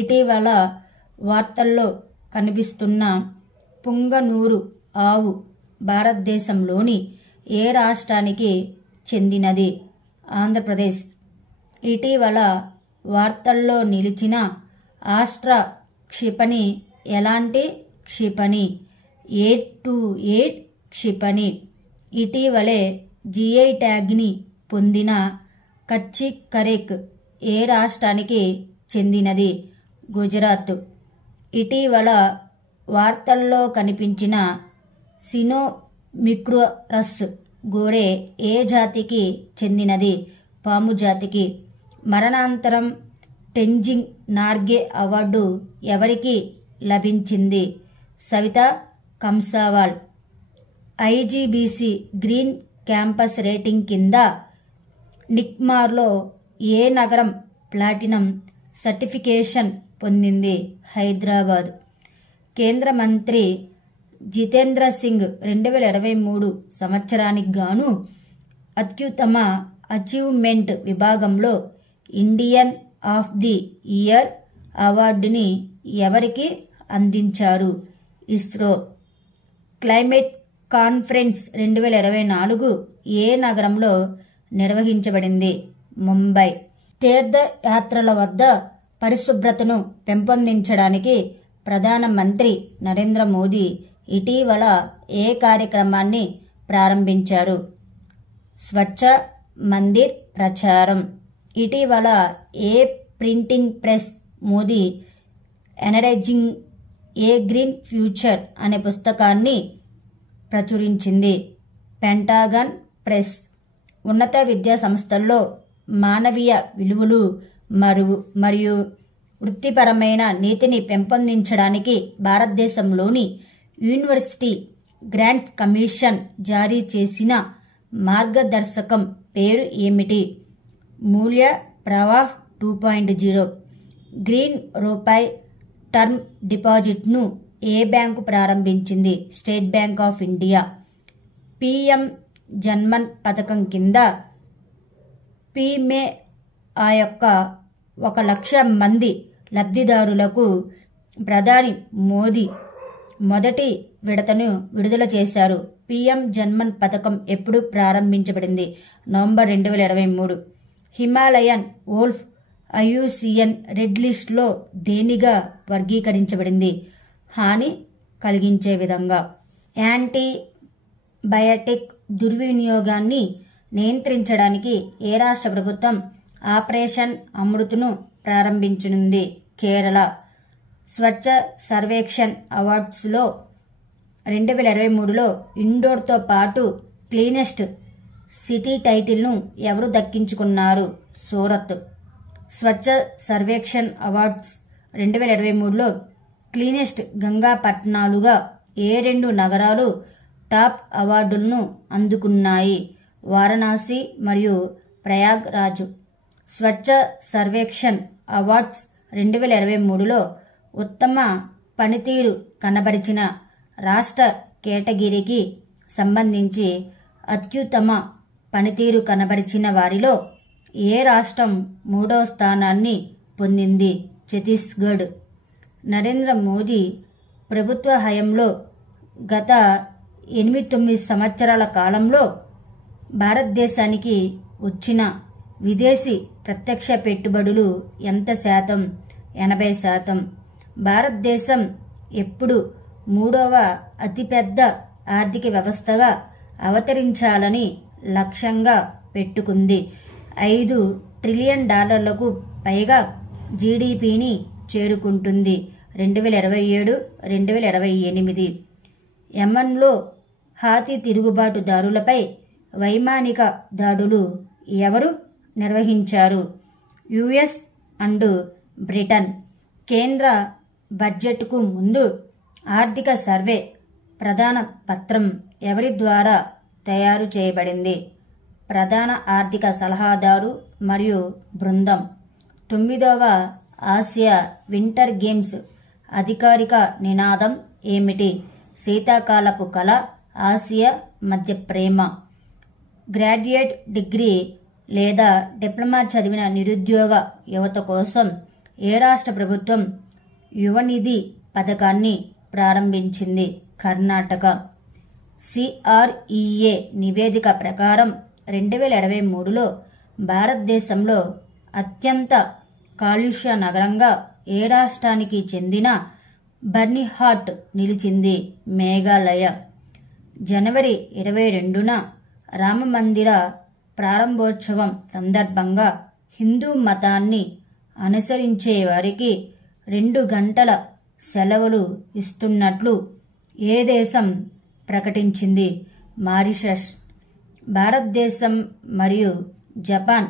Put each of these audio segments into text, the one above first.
ఇటీవల వార్తల్లో కనిపిస్తున్న పుంగనూరు ఆవు భారతదేశంలోని ఏ రాష్ట్రానికి చెందినది? ఆంధ్రప్రదేశ్. ఇటీవల వార్తల్లో నిలిచిన ఆస్ట్రా క్షిపణి ఎలాంటి క్షిపణి? A-8 క్షిపణి. ఇటీవలే GI ట్యాగ్ని పొందిన కచ్చి కరేక్ ఏ రాష్ట్రానికి చెందినది? గుజరాత్. ఇటీవల వార్తల్లో కనిపించిన సినోమిక్రస్ గోరే ఏ జాతికి చెందినది? పాము జాతికి. మరణాంతరం టెంజింగ్ నార్గే అవార్డు ఎవరికి లభించింది? Savita Kanswal. IGBC green campus rating కింద నిక్మార్లో ఏ నగరం ప్లాటినం సర్టిఫికేషన్ పొందింది? హైదరాబాద్. కేంద్ర మంత్రి జితేంద్ర సింగ్ 2023 సంవత్సరానికి గాను అత్యుత్తమ అచీవ్మెంట్ విభాగంలో ఇండియన్ ఆఫ్ ది ఇయర్ అవార్డుని ఎవరికి అందించారు? ఇస్రో. క్లైమేట్ కాన్ఫరెన్స్ 2024 ఏ నగరంలో నిర్వహించబడింది? ముంబై. తీర్థయాత్రల వద్ద పరిశుభ్రతను పెంపొందించడానికి ప్రధానమంత్రి నరేంద్ర మోదీ ఇటీవల ఏ కార్యక్రమాన్ని ప్రారంభించారు? స్వచ్ఛ మందిర్ ప్రచారం. ఇటీవల ఏ ప్రింటింగ్ ప్రెస్ మోదీ ఎనర్జైజింగ్ ఏ గ్రీన్ ఫ్యూచర్ అనే పుస్తకాన్ని ప్రచురించింది? Pentagon press. ఉన్నత విద్యా సంస్థల్లో మానవీయ విలువలు మరియు వృత్తిపరమైన నీతిని పెంపొందించడానికి భారతదేశంలోని యూనివర్సిటీ గ్రాంట్ కమిషన్ జారీ చేసిన మార్గదర్శకం పేరు ఏమిటి? మూల్య ప్రవాహ్ 2.0. గ్రీన్ రూపాయి టర్మ్ డిపాజిట్ను ఏ బ్యాంకు ప్రారంభించింది? State bank of India. PM JANMAN పథకం కింద పీమే ఆ యొక్క 1 లక్ష మంది లబ్ధిదారులకు ప్రధాని మోదీ మొదటి విడతను విడుదల చేశారు. PM జన్మన్ పథకం ఎప్పుడు ప్రారంభించబడింది? November 2023. Himalayan wolf IUCN red లిస్ట్లో దేనిగా వర్గీకరించబడింది? హాని కలిగించే విధంగా. యాంటీబయాటిక్ దుర్వినియోగాన్ని నియంత్రించడానికి ఏ రాష్ట్ర ప్రభుత్వం ఆపరేషన్ అమృత్ను ప్రారంభించనుంది? కేరళ. స్వచ్ఛ సర్వేక్షణ్ అవార్డ్స్లో 2023లో ఇండోర్తో పాటు క్లీనెస్ట్ సిటీ టైటిల్ను ఎవరు దక్కించుకున్నారు? సూరత్. స్వచ్ఛ సర్వేక్షణ్ అవార్డ్స్ 2023లో క్లీనెస్ట్ గంగా పట్టణాలుగా ఏ 2 నగరాలు టాప్ అవార్డులను అందుకున్నాయి? వారణాసి మరియు ప్రయాగ్ రాజ్. స్వచ్ఛ సర్వేక్షణ్ అవార్డ్స్ 2023లో ఉత్తమ పనితీరు కనబరిచిన రాష్ట్ర కేటగిరీకి సంబంధించి అత్యుత్తమ పనితీరు కనబరిచిన వారిలో ఏ రాష్ట్రం 3వ స్థానాన్ని పొందింది? ఛత్తీస్గఢ్. నరేంద్ర మోదీ ప్రభుత్వ హయాంలో గత 8-9 సంవత్సరాల కాలంలో భారతదేశానికి వచ్చిన విదేశీ ప్రత్యక్ష పెట్టుబడులు ఎంత శాతం? 80%. భారతదేశం ఎప్పుడు 3వ అతిపెద్ద ఆర్థిక వ్యవస్థగా అవతరించాలని లక్ష్యంగా పెట్టుకుంది? $5 ట్రిలియన్ పైగా జీడీపీని చేరుకుంటుంది 2027-2028. యెమెన్లో హాతీ తిరుగుబాటుదారులపై వైమానిక దాడులు ఎవరు నిర్వహించారు? US and Britain. కేంద్ర బడ్జెట్కు ముందు ఆర్థిక సర్వే ప్రధాన పత్రం ఎవరి ద్వారా తయారు చేయబడింది? ప్రధాన ఆర్థిక సలహాదారు మరియు బృందం. 9వ ఆసియా వింటర్ గేమ్స్ అధికారిక నినాదం ఏమిటి? శీతాకాలపు కళ ఆసియా మధ్య ప్రేమ. గ్రాడ్యుయేట్ డిగ్రీ లేదా డిప్లొమా చదివిన నిరుద్యోగ యువత కోసం ఏ రాష్ట్ర ప్రభుత్వం యువనిధి పథకాన్ని ప్రారంభించింది? కర్ణాటక. CREA నివేదిక ప్రకారం 2023లో భారతదేశంలో అత్యంత కాలుష్య నగరంగా ఏ రాష్ట్రానికి చెందిన బర్నిహాట్ నిలిచింది? మేఘాలయ. జనవరి 22న రామమందిర ప్రారంభోత్సవం సందర్భంగా హిందూ మతాన్ని అనుసరించే వారికి 2 గంటల సెలవులు ఇస్తున్నట్లు ఏ దేశం ప్రకటించింది? మారిషస్. భారతదేశం మరియు జపాన్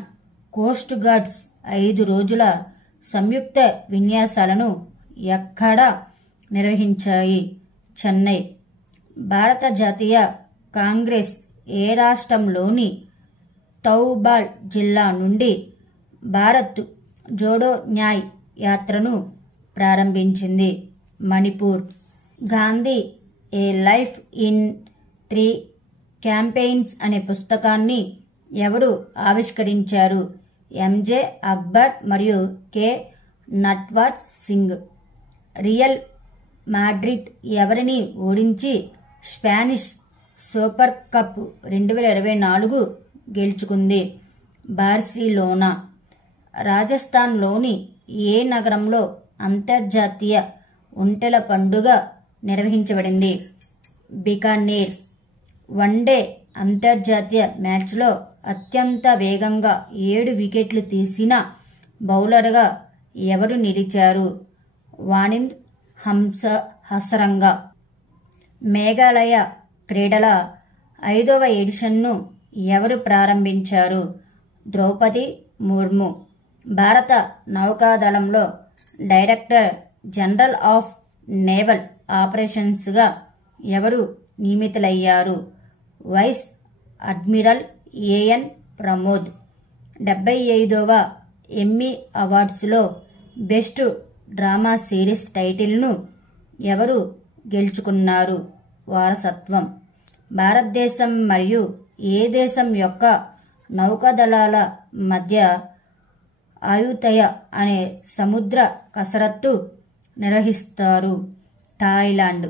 కోస్ట్ గార్డ్స్ 5 రోజుల సంయుక్త విన్యాసాలను ఎక్కడ నిర్వహించాయి? చెన్నై. భారత జాతీయ కాంగ్రెస్ ఏ రాష్ట్రంలోని థౌబాల్ జిల్లా నుండి భారత్ జోడో న్యాయ్ యాత్రను ప్రారంభించింది? మణిపూర్. గాంధీ ఏ లైఫ్ ఇన్ 3 క్యాంపెయిన్స్ అనే పుస్తకాన్ని ఎవరు ఆవిష్కరించారు? MJ అక్బర్ మరియు K Natwar Singh. Real Madrid ఎవరిని ఓడించి స్పానిష్ సూపర్ కప్ 2024 గెలుచుకుంది? బార్సిలోనా. రాజస్థాన్లోని ఏ నగరంలో అంతర్జాతీయ ఒంటెల పండుగ నిర్వహించబడింది? బికానేర్. వన్డే అంతర్జాతీయ మ్యాచ్లో అత్యంత వేగంగా 7 వికెట్లు తీసిన బౌలర్గా ఎవరు నిలిచారు? వానింద్ హసరంగా. మేఘాలయ క్రీడల 5వ ఎడిషన్ను ఎవరు ప్రారంభించారు? ద్రౌపది ముర్ము. భారత నౌకాదళంలో డైరెక్టర్ జనరల్ ఆఫ్ నేవల్ ఆపరేషన్స్గా ఎవరు నియమితులయ్యారు? Vice admiral AN Pramod. 75వ ఎమ్మీ అవార్డ్స్లో బెస్ట్ డ్రామా సిరీస్ టైటిల్ను ఎవరు గెలుచుకున్నారు? వారసత్వం. భారతదేశం మరియు ఏ దేశం యొక్క నౌకాదళాల మధ్య ఆయుతయ అనే సముద్ర కసరత్తు నిర్వహిస్తారు? థాయిలాండ్.